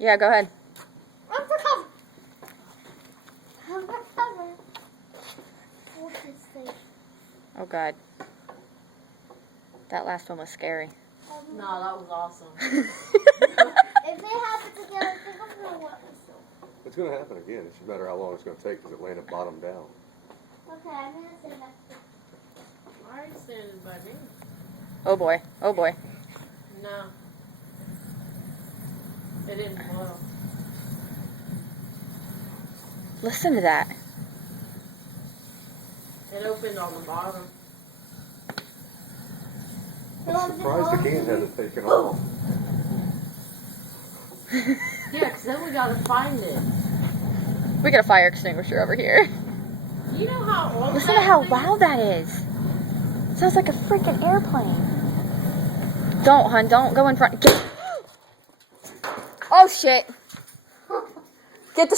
Yeah, go ahead. I'm for cover. I'm for cover. What's this thing? Oh, God. That last one was scary. No, that was awesome. If they happen together, I think I'm gonna want this. It's going to happen again. It's just a matter of how long it's going to take because it landed bottom down. Okay, I'm gonna say that. Why are you standing by me? Oh, boy. Oh, boy. No. It didn't blow. Listen to that. It opened on the bottom. I'm surprised the can hasn't taken off. Yeah, because then we gotta find it. We got a fire extinguisher over here. You know how old Listen to that how thing loud that is. Sounds like a freaking airplane. Don't, hun. Don't go in front. Oh, shit. Get the...